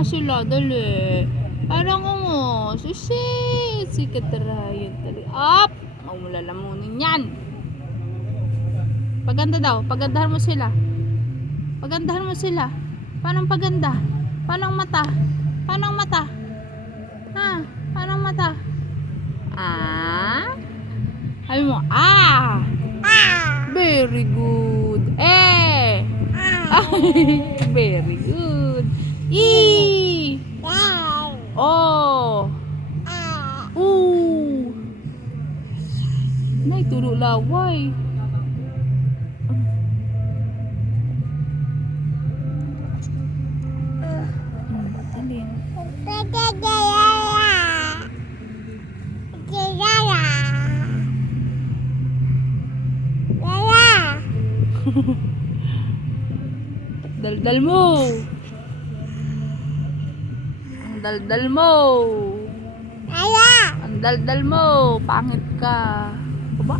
nga sila, dali. Parang susi. Si Katrayan talaga. Up! Lalamunin yan. Paganda daw. Pagandahan mo sila. Pagandahan mo sila. Paano paganda? Paano mata? Paano mata? Ha? Paano mata? Ah? Sabi mo, ah! Very good. Eh! Very good. E! Oh! Ooh! Nay, tulo laway. Alin? Daldal mo. Ang daldal mo. Ang daldal mo. Pangit ka. Aba?